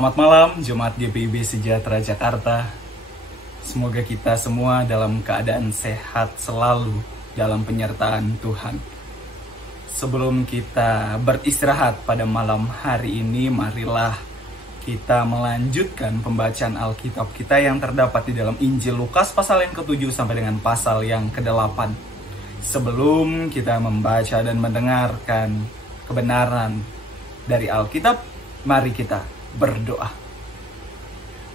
Selamat malam Jemaat GPIB Sejahtera Jakarta. Semoga kita semua dalam keadaan sehat selalu dalam penyertaan Tuhan. Sebelum kita beristirahat pada malam hari ini, marilah kita melanjutkan pembacaan Alkitab kita yang terdapat di dalam Injil Lukas pasal yang ke-7 sampai dengan pasal yang ke-8. Sebelum kita membaca dan mendengarkan kebenaran dari Alkitab, mari kita berdoa.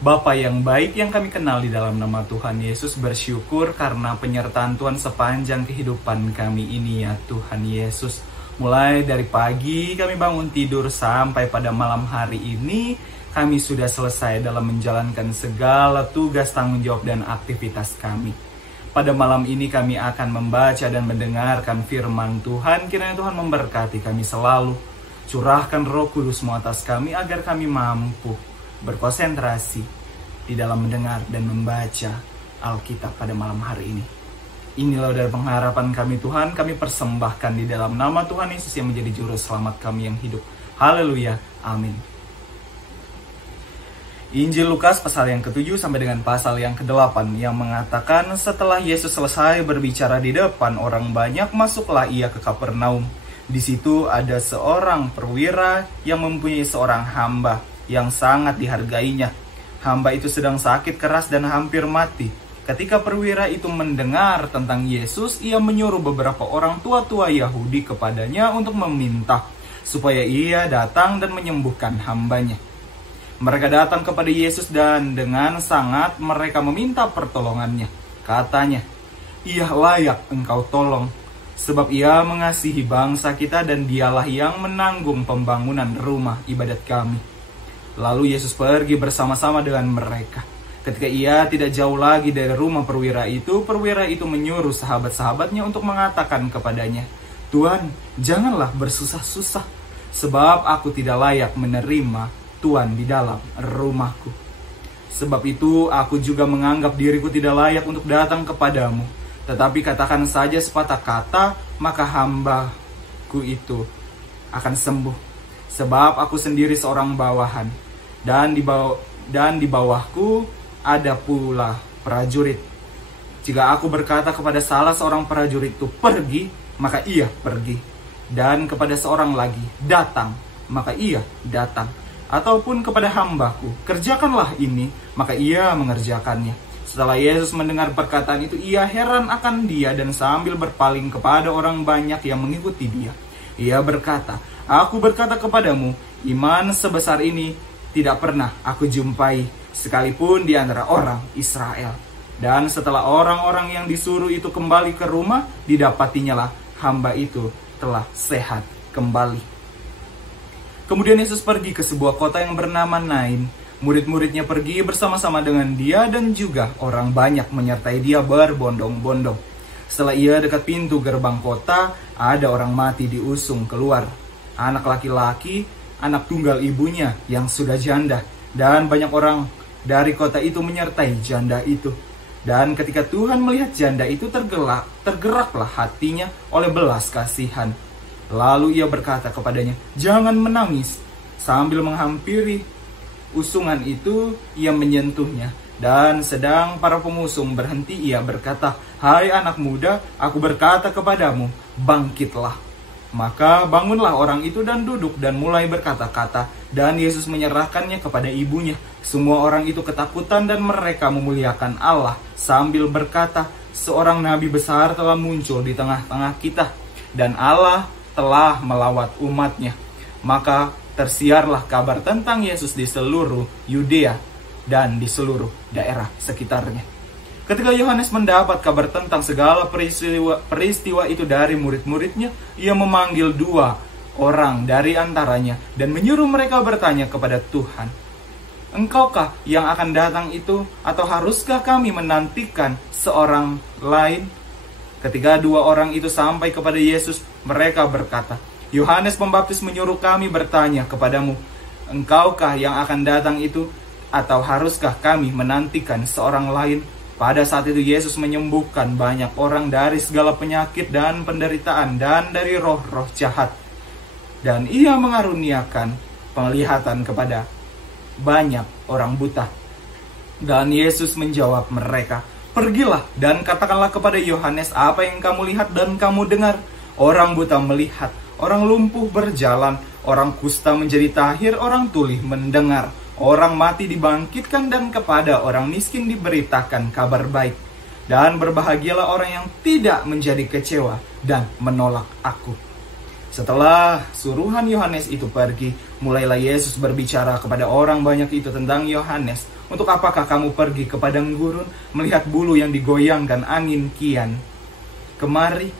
Bapa yang baik yang kami kenal, di dalam nama Tuhan Yesus bersyukur karena penyertaan Tuhan sepanjang kehidupan kami ini ya Tuhan Yesus. Mulai dari pagi kami bangun tidur sampai pada malam hari ini, kami sudah selesai dalam menjalankan segala tugas, tanggung jawab, dan aktivitas kami. Pada malam ini kami akan membaca dan mendengarkan firman Tuhan. Kiranya Tuhan memberkati kami selalu. Curahkan Roh Kudus-Mu atas kami agar kami mampu berkonsentrasi di dalam mendengar dan membaca Alkitab pada malam hari ini. Inilah dari pengharapan kami Tuhan, kami persembahkan di dalam nama Tuhan Yesus yang menjadi juru selamat kami yang hidup. Haleluya, amin. Injil Lukas pasal yang ke-7 sampai dengan pasal yang ke-8 yang mengatakan, setelah Yesus selesai berbicara di depan orang banyak, masuklah ia ke Kapernaum. Di situ ada seorang perwira yang mempunyai seorang hamba yang sangat dihargainya. Hamba itu sedang sakit keras dan hampir mati. Ketika perwira itu mendengar tentang Yesus, ia menyuruh beberapa orang tua-tua Yahudi kepadanya untuk meminta supaya ia datang dan menyembuhkan hambanya. Mereka datang kepada Yesus dan dengan sangat mereka meminta pertolongannya. Katanya, "Ia layak engkau tolong, sebab ia mengasihi bangsa kita dan dialah yang menanggung pembangunan rumah ibadat kami." Lalu Yesus pergi bersama-sama dengan mereka. Ketika ia tidak jauh lagi dari rumah perwira itu menyuruh sahabat-sahabatnya untuk mengatakan kepadanya, "Tuhan, janganlah bersusah-susah, sebab aku tidak layak menerima Tuhan di dalam rumahku. Sebab itu aku juga menganggap diriku tidak layak untuk datang kepadamu. Tetapi katakan saja sepatah kata, maka hambaku itu akan sembuh. Sebab aku sendiri seorang bawahan, dan di bawahku ada pula prajurit. Jika aku berkata kepada salah seorang prajurit itu pergi, maka ia pergi. Dan kepada seorang lagi datang, maka ia datang. Ataupun kepada hambaku, kerjakanlah ini, maka ia mengerjakannya." Setelah Yesus mendengar perkataan itu, ia heran akan dia dan sambil berpaling kepada orang banyak yang mengikuti dia, ia berkata, "Aku berkata kepadamu, iman sebesar ini tidak pernah aku jumpai sekalipun di antara orang Israel." Dan setelah orang-orang yang disuruh itu kembali ke rumah, didapatinya lah hamba itu telah sehat kembali. Kemudian Yesus pergi ke sebuah kota yang bernama Nain. Murid-muridnya pergi bersama-sama dengan dia dan juga orang banyak menyertai dia berbondong-bondong. Setelah ia dekat pintu gerbang kota, ada orang mati diusung keluar. Anak laki-laki, anak tunggal ibunya yang sudah janda. Dan banyak orang dari kota itu menyertai janda itu. Dan ketika Tuhan melihat janda itu, tergeraklah hatinya oleh belas kasihan. Lalu ia berkata kepadanya, "Jangan menangis." Sambil menghampiri usungan itu, ia menyentuhnya. Dan sedang para pengusung berhenti, ia berkata, "Hai anak muda, aku berkata kepadamu, bangkitlah." Maka bangunlah orang itu dan duduk dan mulai berkata-kata. Dan Yesus menyerahkannya kepada ibunya. Semua orang itu ketakutan dan mereka memuliakan Allah sambil berkata, "Seorang nabi besar telah muncul di tengah-tengah kita, dan Allah telah melawat umatnya." Maka tersiarlah kabar tentang Yesus di seluruh Yudea dan di seluruh daerah sekitarnya. Ketika Yohanes mendapat kabar tentang segala peristiwa itu dari murid-muridnya, ia memanggil 2 orang dari antaranya dan menyuruh mereka bertanya kepada Tuhan, "Engkaukah yang akan datang itu, atau haruskah kami menantikan seorang lain?" Ketika 2 orang itu sampai kepada Yesus, mereka berkata, "Yohanes Pembaptis menyuruh kami bertanya kepadamu, engkaukah yang akan datang itu, atau haruskah kami menantikan seorang lain?" Pada saat itu Yesus menyembuhkan banyak orang dari segala penyakit dan penderitaan dan dari roh-roh jahat. Dan ia mengaruniakan penglihatan kepada banyak orang buta. Dan Yesus menjawab mereka, "Pergilah dan katakanlah kepada Yohanes apa yang kamu lihat dan kamu dengar. Orang buta melihat, orang lumpuh berjalan, orang kusta menjadi tahir, orang tuli mendengar, orang mati dibangkitkan, dan kepada orang miskin diberitakan kabar baik. Dan berbahagialah orang yang tidak menjadi kecewa dan menolak aku." Setelah suruhan Yohanes itu pergi, mulailah Yesus berbicara kepada orang banyak itu tentang Yohanes. "Untuk apakah kamu pergi ke padang gurun, melihat bulu yang digoyangkan angin kian kemari?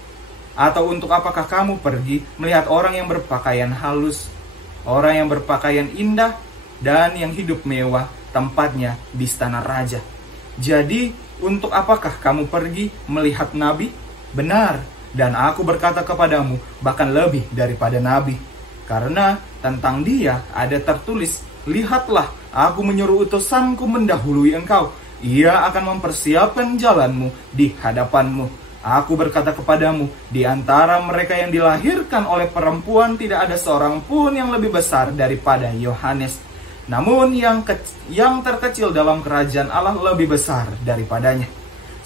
Atau untuk apakah kamu pergi melihat orang yang berpakaian halus, orang yang berpakaian indah, dan yang hidup mewah, tempatnya di istana raja? Jadi, untuk apakah kamu pergi melihat nabi? Benar, dan aku berkata kepadamu, bahkan lebih daripada nabi. Karena tentang dia ada tertulis, 'Lihatlah, aku menyuruh utusanku mendahului engkau. Ia akan mempersiapkan jalanmu di hadapanmu.' Aku berkata kepadamu, di antara mereka yang dilahirkan oleh perempuan tidak ada seorang pun yang lebih besar daripada Yohanes. Namun yang terkecil dalam kerajaan Allah lebih besar daripadanya."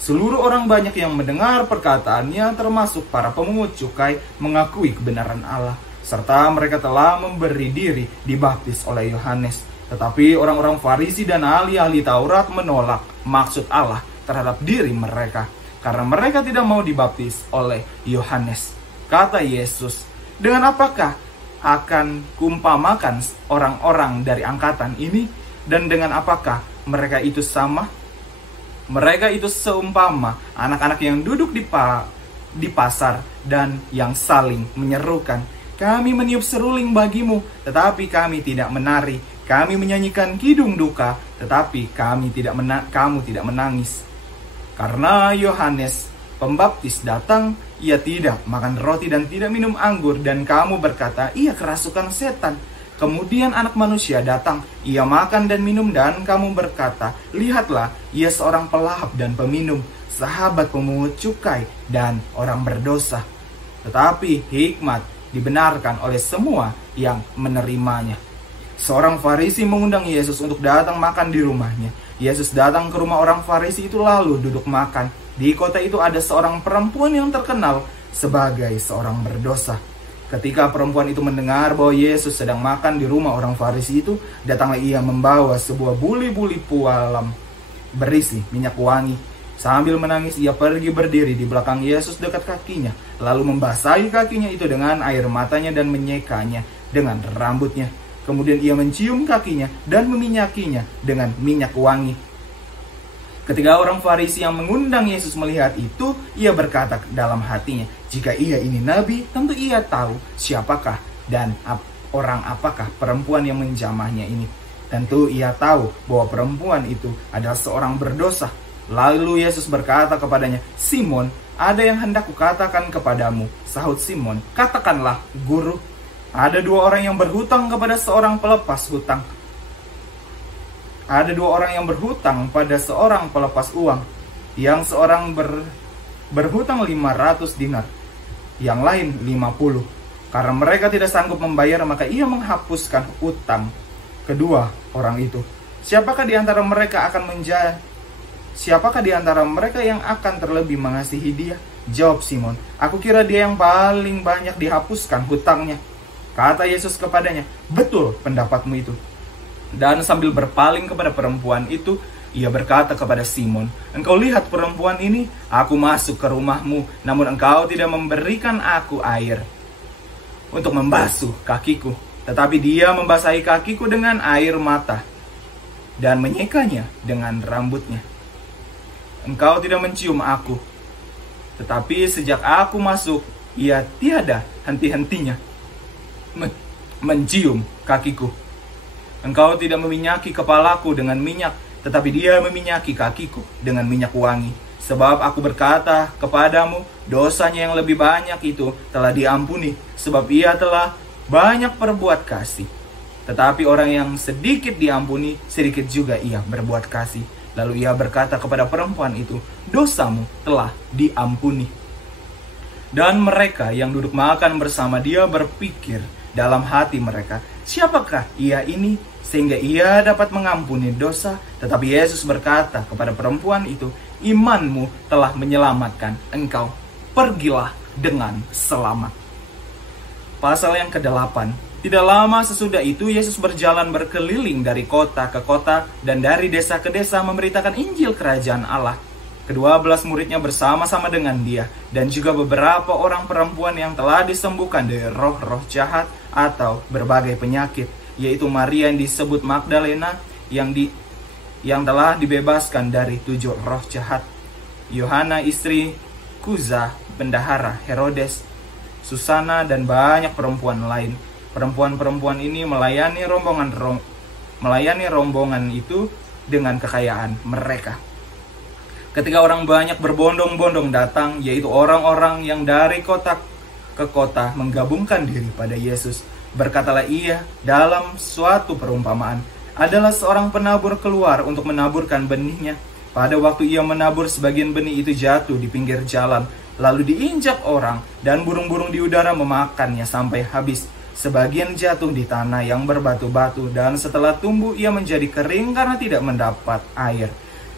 Seluruh orang banyak yang mendengar perkataannya, termasuk para pemungut cukai, mengakui kebenaran Allah, serta mereka telah memberi diri dibaptis oleh Yohanes. Tetapi orang-orang Farisi dan ahli-ahli Taurat menolak maksud Allah terhadap diri mereka, karena mereka tidak mau dibaptis oleh Yohanes. Kata Yesus, "Dengan apakah akan kumpamakan orang-orang dari angkatan ini? Dan dengan apakah mereka itu sama? Mereka itu seumpama anak-anak yang duduk di pasar dan yang saling menyerukan, 'Kami meniup seruling bagimu, tetapi kami tidak menari. Kami menyanyikan kidung duka, tetapi kamu tidak menangis.' Karena Yohanes Pembaptis datang, ia tidak makan roti dan tidak minum anggur, dan kamu berkata, 'Ia kerasukan setan.' Kemudian Anak Manusia datang, ia makan dan minum, dan kamu berkata, 'Lihatlah, ia seorang pelahap dan peminum, sahabat pemungut cukai dan orang berdosa.' Tetapi hikmat dibenarkan oleh semua yang menerimanya." Seorang Farisi mengundang Yesus untuk datang makan di rumahnya. Yesus datang ke rumah orang Farisi itu lalu duduk makan. Di kota itu ada seorang perempuan yang terkenal sebagai seorang berdosa. Ketika perempuan itu mendengar bahwa Yesus sedang makan di rumah orang Farisi itu, datanglah ia membawa sebuah buli-buli pualam berisi minyak wangi. Sambil menangis, ia pergi berdiri di belakang Yesus dekat kakinya, lalu membasahi kakinya itu dengan air matanya dan menyekanya dengan rambutnya. Kemudian ia mencium kakinya dan meminyakinya dengan minyak wangi. Ketika orang Farisi yang mengundang Yesus melihat itu, ia berkata dalam hatinya, "Jika ia ini nabi, tentu ia tahu siapakah dan orang apakah perempuan yang menjamahnya ini. Tentu ia tahu bahwa perempuan itu adalah seorang berdosa." Lalu Yesus berkata kepadanya, "Simon, ada yang hendak kukatakan kepadamu." Sahut Simon, "Katakanlah, Guru." Ada dua orang yang berhutang kepada seorang pelepas hutang. Ada dua orang yang berhutang pada seorang pelepas uang. Yang seorang berhutang 500 dinar, yang lain 50. Karena mereka tidak sanggup membayar, maka ia menghapuskan hutang kedua orang itu. Siapakah di antara mereka yang akan terlebih mengasihi dia? Jawab Simon, "Aku kira dia yang paling banyak dihapuskan hutangnya." Kata Yesus kepadanya, "Betul pendapatmu itu." Dan sambil berpaling kepada perempuan itu, ia berkata kepada Simon, "Engkau lihat perempuan ini? Aku masuk ke rumahmu, namun engkau tidak memberikan aku air untuk membasuh kakiku. Tetapi dia membasahi kakiku dengan air mata dan menyekanya dengan rambutnya. Engkau tidak mencium aku, tetapi sejak aku masuk, ia tiada henti-hentinya mencium kakiku. Engkau tidak meminyaki kepalaku dengan minyak, tetapi dia meminyaki kakiku dengan minyak wangi. Sebab aku berkata kepadamu, dosanya yang lebih banyak itu telah diampuni, sebab ia telah banyak berbuat kasih. Tetapi orang yang sedikit diampuni, sedikit juga ia berbuat kasih." Lalu ia berkata kepada perempuan itu, "Dosamu telah diampuni." Dan mereka yang duduk makan bersama dia berpikir dalam hati mereka, "Siapakah ia ini sehingga ia dapat mengampuni dosa?" Tetapi Yesus berkata kepada perempuan itu, "Imanmu telah menyelamatkan engkau. Pergilah dengan selamat." Pasal yang ke-8. Tidak lama sesudah itu Yesus berjalan berkeliling dari kota ke kota dan dari desa ke desa memberitakan Injil Kerajaan Allah. Ke-12 muridnya bersama-sama dengan dia dan juga beberapa orang perempuan yang telah disembuhkan dari roh-roh jahat atau berbagai penyakit, yaitu Maria yang disebut Magdalena yang telah dibebaskan dari 7 roh jahat, Yohana istri Kuza bendahara Herodes, Susana, dan banyak perempuan lain. Perempuan-perempuan ini melayani rombongan itu dengan kekayaan mereka. Ketika orang banyak berbondong-bondong datang, yaitu orang-orang yang dari kota ke kota menggabungkan diri pada Yesus, berkatalah ia dalam suatu perumpamaan, "Adalah seorang penabur keluar untuk menaburkan benihnya. Pada waktu ia menabur, sebagian benih itu jatuh di pinggir jalan, lalu diinjak orang, dan burung-burung di udara memakannya sampai habis. Sebagian jatuh di tanah yang berbatu-batu, dan setelah tumbuh ia menjadi kering karena tidak mendapat air.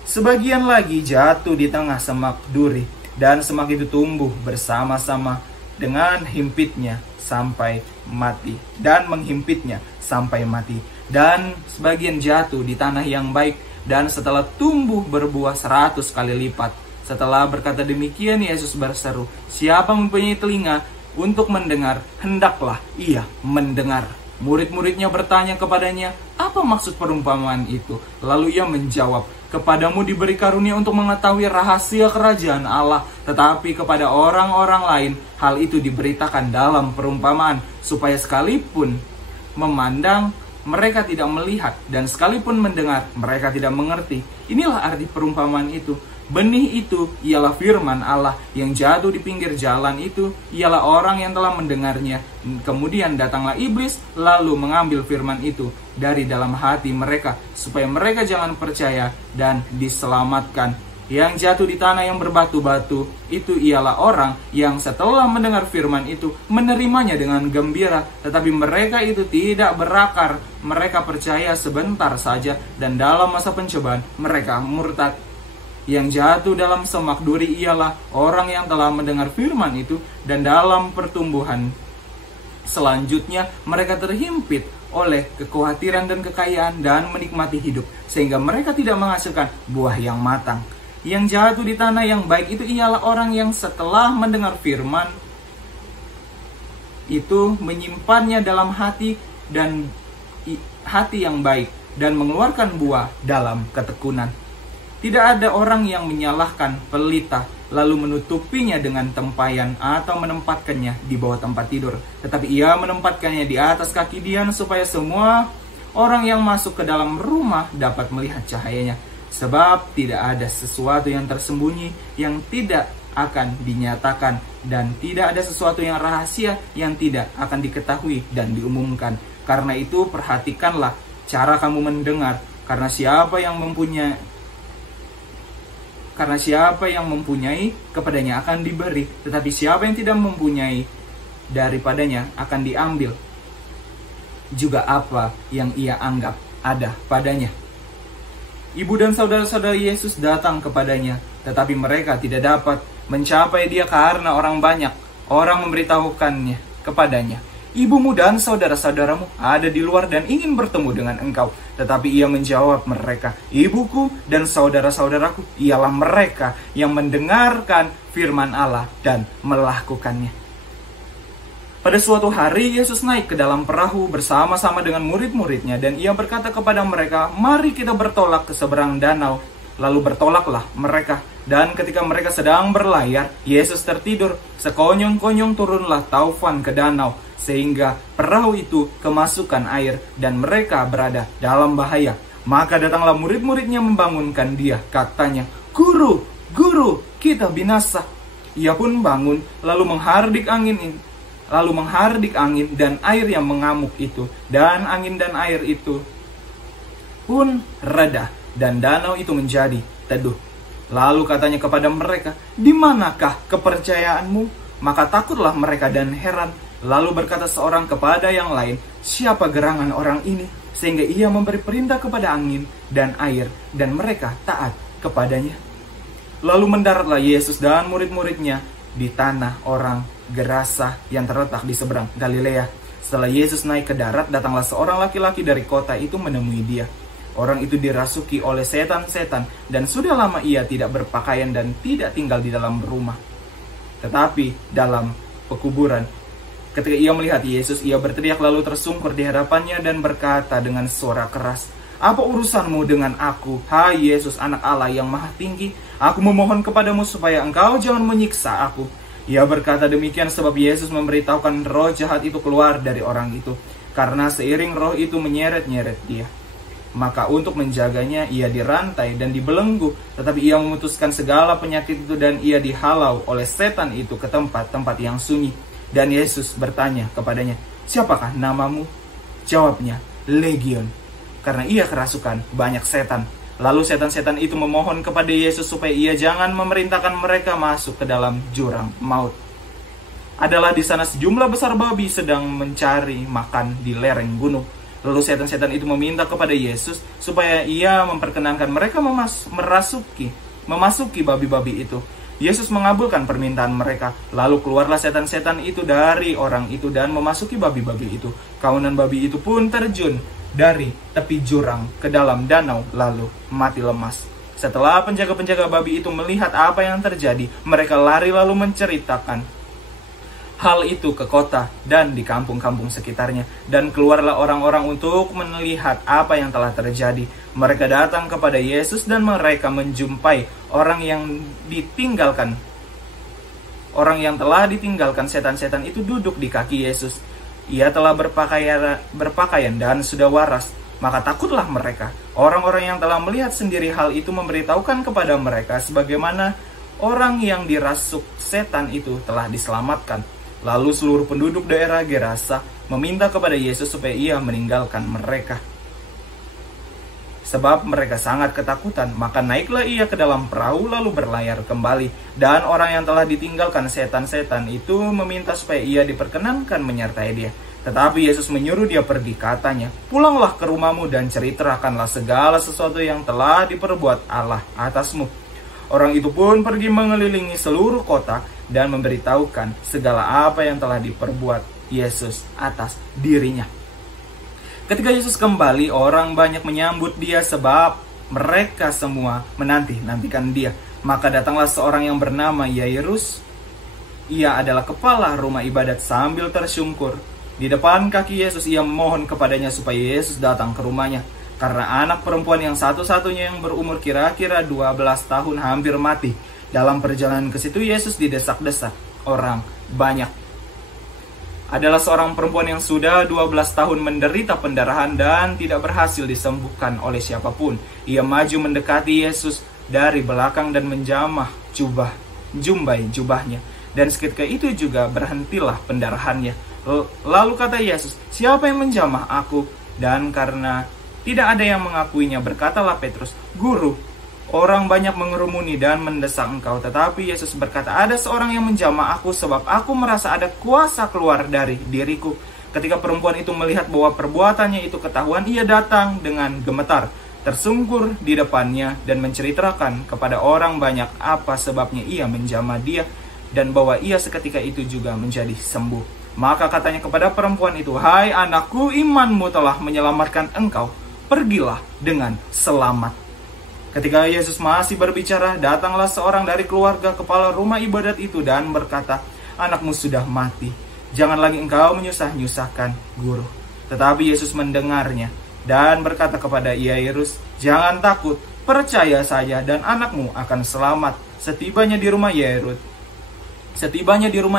Sebagian lagi jatuh di tengah semak duri, dan semak itu tumbuh bersama-sama dengan himpitnya sampai mati, dan menghimpitnya sampai mati. Dan sebagian jatuh di tanah yang baik, dan setelah tumbuh berbuah 100 kali lipat." Setelah berkata demikian, Yesus berseru, "Siapa mempunyai telinga untuk mendengar, hendaklah ia mendengar." Murid-muridnya bertanya kepadanya, "Apa maksud perumpamaan itu?" Lalu ia menjawab, "Kepadamu diberi karunia untuk mengetahui rahasia kerajaan Allah, tetapi kepada orang-orang lain hal itu diberitakan dalam perumpamaan, supaya sekalipun memandang mereka tidak melihat, dan sekalipun mendengar mereka tidak mengerti." Inilah arti perumpamaan itu. Benih itu ialah firman Allah, yang jatuh di pinggir jalan itu ialah orang yang telah mendengarnya. Kemudian datanglah iblis lalu mengambil firman itu dari dalam hati mereka, supaya mereka jangan percaya dan diselamatkan. Yang jatuh di tanah yang berbatu-batu itu ialah orang yang setelah mendengar firman itu menerimanya dengan gembira, tetapi mereka itu tidak berakar. Mereka percaya sebentar saja, dan dalam masa pencobaan mereka murtad. Yang jatuh dalam semak duri ialah orang yang telah mendengar firman itu, dan dalam pertumbuhan selanjutnya mereka terhimpit oleh kekhawatiran dan kekayaan dan menikmati hidup, sehingga mereka tidak menghasilkan buah yang matang. Yang jatuh di tanah yang baik itu ialah orang yang setelah mendengar firman itu menyimpannya dalam hati yang baik dan mengeluarkan buah dalam ketekunan. Tidak ada orang yang menyalahkan pelita lalu menutupinya dengan tempayan atau menempatkannya di bawah tempat tidur, tetapi ia menempatkannya di atas kaki dian, supaya semua orang yang masuk ke dalam rumah dapat melihat cahayanya. Sebab tidak ada sesuatu yang tersembunyi yang tidak akan dinyatakan, dan tidak ada sesuatu yang rahasia yang tidak akan diketahui dan diumumkan. Karena itu perhatikanlah cara kamu mendengar, karena siapa yang mempunyai kepadanya akan diberi, tetapi siapa yang tidak mempunyai daripadanya akan diambil juga apa yang ia anggap ada padanya. Ibu dan saudara-saudara Yesus datang kepadanya, tetapi mereka tidak dapat mencapai dia karena orang banyak. Orang memberitahukannya kepadanya, "Ibumu dan saudara-saudaramu ada di luar dan ingin bertemu dengan engkau." Tetapi ia menjawab mereka, "Ibuku dan saudara-saudaraku ialah mereka yang mendengarkan firman Allah dan melakukannya." Pada suatu hari Yesus naik ke dalam perahu bersama-sama dengan murid-muridnya, dan ia berkata kepada mereka, "Mari kita bertolak ke seberang danau." Lalu bertolaklah mereka, dan ketika mereka sedang berlayar, Yesus tertidur. Sekonyong-konyong turunlah taufan ke danau, sehingga perahu itu kemasukan air dan mereka berada dalam bahaya. Maka datanglah murid-muridnya membangunkan dia, katanya, "Guru, Guru, kita binasa." Ia pun bangun, lalu menghardik angin dan air yang mengamuk itu, dan angin dan air itu pun reda, dan danau itu menjadi teduh. Lalu katanya kepada mereka, "Di manakah kepercayaanmu?" Maka takutlah mereka dan heran. Lalu berkata seorang kepada yang lain, "Siapa gerangan orang ini, sehingga ia memberi perintah kepada angin dan air, dan mereka taat kepadanya?" Lalu mendaratlah Yesus dan murid-muridnya di tanah orang Gerasa yang terletak di seberang Galilea. Setelah Yesus naik ke darat, datanglah seorang laki-laki dari kota itu menemui dia. Orang itu dirasuki oleh setan-setan, dan sudah lama ia tidak berpakaian dan tidak tinggal di dalam rumah, tetapi dalam pekuburan. Ketika ia melihat Yesus, ia berteriak lalu tersungkur di hadapannya dan berkata dengan suara keras, "Apa urusanmu dengan aku, hai Yesus, Anak Allah yang Maha Tinggi? Aku memohon kepadamu supaya engkau jangan menyiksa aku." Ia berkata demikian sebab Yesus memberitahukan roh jahat itu keluar dari orang itu, karena seiring roh itu menyeret-nyeret dia. Maka untuk menjaganya ia dirantai dan dibelenggu, tetapi ia memutuskan segala penyakit itu dan ia dihalau oleh setan itu ke tempat-tempat yang sunyi. Dan Yesus bertanya kepadanya, "Siapakah namamu?" Jawabnya, "Legion," karena ia kerasukan banyak setan. Lalu setan-setan itu memohon kepada Yesus supaya ia jangan memerintahkan mereka masuk ke dalam jurang maut. Adalah di sana sejumlah besar babi sedang mencari makan di lereng gunung. Lalu setan-setan itu meminta kepada Yesus supaya ia memperkenankan mereka memasuki babi-babi itu. Yesus mengabulkan permintaan mereka. Lalu keluarlah setan-setan itu dari orang itu dan memasuki babi-babi itu. Kawanan babi itu pun terjun dari tepi jurang ke dalam danau lalu mati lemas. Setelah penjaga-penjaga babi itu melihat apa yang terjadi, mereka lari lalu menceritakan hal itu ke kota dan di kampung-kampung sekitarnya. Dan keluarlah orang-orang untuk melihat apa yang telah terjadi. Mereka datang kepada Yesus dan mereka menjumpai orang yang telah ditinggalkan setan-setan itu duduk di kaki Yesus. Ia telah berpakaian dan sudah waras. Maka takutlah mereka. Orang-orang yang telah melihat sendiri hal itu memberitahukan kepada mereka sebagaimana orang yang dirasuk setan itu telah diselamatkan. Lalu seluruh penduduk daerah Gerasa meminta kepada Yesus supaya ia meninggalkan mereka, sebab mereka sangat ketakutan. Maka naiklah ia ke dalam perahu lalu berlayar kembali. Dan orang yang telah ditinggalkan setan-setan itu meminta supaya ia diperkenankan menyertai dia. Tetapi Yesus menyuruh dia pergi, katanya, "Pulanglah ke rumahmu dan ceritakanlah segala sesuatu yang telah diperbuat Allah atasmu." Orang itu pun pergi mengelilingi seluruh kota dan memberitahukan segala apa yang telah diperbuat Yesus atas dirinya. Ketika Yesus kembali, orang banyak menyambut dia sebab mereka semua menanti-nantikan dia. Maka datanglah seorang yang bernama Yairus. Ia adalah kepala rumah ibadat. Sambil tersungkur di depan kaki Yesus, ia memohon kepadanya supaya Yesus datang ke rumahnya. Karena anak perempuan yang satu-satunya yang berumur kira-kira 12 tahun hampir mati. Dalam perjalanan ke situ, Yesus didesak-desak orang banyak. Adalah seorang perempuan yang sudah 12 tahun menderita pendarahan dan tidak berhasil disembuhkan oleh siapapun. Ia maju mendekati Yesus dari belakang dan menjamah jumbai jubahnya. Dan seketika itu juga berhentilah pendarahannya. Lalu kata Yesus, "Siapa yang menjamah aku?" Dan karena tidak ada yang mengakuinya, berkatalah Petrus, "Guru, orang banyak mengerumuni dan mendesak engkau." Tetapi Yesus berkata, "Ada seorang yang menjamah aku sebab aku merasa ada kuasa keluar dari diriku." Ketika perempuan itu melihat bahwa perbuatannya itu ketahuan, ia datang dengan gemetar, tersungkur di depannya dan menceritakan kepada orang banyak apa sebabnya ia menjamah dia dan bahwa ia seketika itu juga menjadi sembuh. Maka katanya kepada perempuan itu, "Hai anakku, imanmu telah menyelamatkan engkau. Pergilah dengan selamat." Ketika Yesus masih berbicara, datanglah seorang dari keluarga kepala rumah ibadat itu dan berkata, "Anakmu sudah mati. Jangan lagi engkau menyusah-nyusahkan guru." Tetapi Yesus mendengarnya dan berkata kepada Yairus, "Jangan takut, percaya saja dan anakmu akan selamat." Setibanya di rumah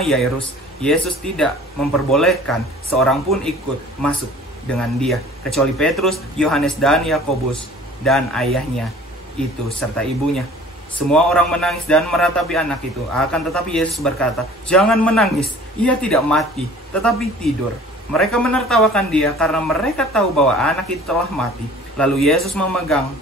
Yairus, Yesus tidak memperbolehkan seorang pun ikut masuk dengan dia, kecuali Petrus, Yohanes dan Yakobus dan ayahnya itu serta ibunya. Semua orang menangis dan meratapi anak itu. Akan tetapi Yesus berkata, "Jangan menangis, ia tidak mati, tetapi tidur." Mereka menertawakan dia karena mereka tahu bahwa anak itu telah mati. Lalu Yesus memegang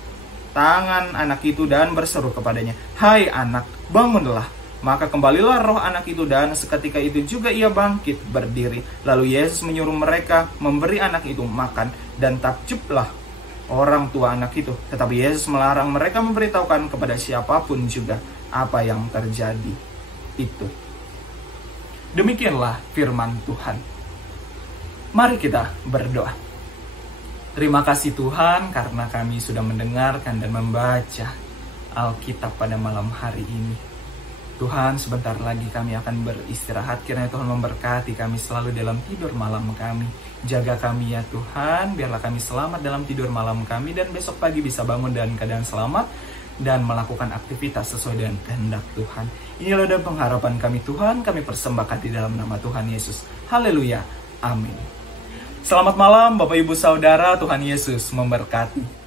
tangan anak itu dan berseru kepadanya, "Hai anak, bangunlah." Maka kembalilah roh anak itu dan seketika itu juga ia bangkit berdiri. Lalu Yesus menyuruh mereka memberi anak itu makan dan takjublah orang tua anak itu. Tetapi Yesus melarang mereka memberitahukan kepada siapapun juga apa yang terjadi itu. Demikianlah firman Tuhan. Mari kita berdoa. Terima kasih Tuhan karena kami sudah mendengarkan dan membaca Alkitab pada malam hari ini. Tuhan, sebentar lagi kami akan beristirahat. Kiranya Tuhan memberkati kami selalu dalam tidur malam kami. Jaga kami ya Tuhan, biarlah kami selamat dalam tidur malam kami, dan besok pagi bisa bangun dalam keadaan selamat dan melakukan aktivitas sesuai dengan kehendak Tuhan. Inilah dan pengharapan kami Tuhan, kami persembahkan di dalam nama Tuhan Yesus. Haleluya, amin. Selamat malam Bapak Ibu Saudara, Tuhan Yesus memberkati.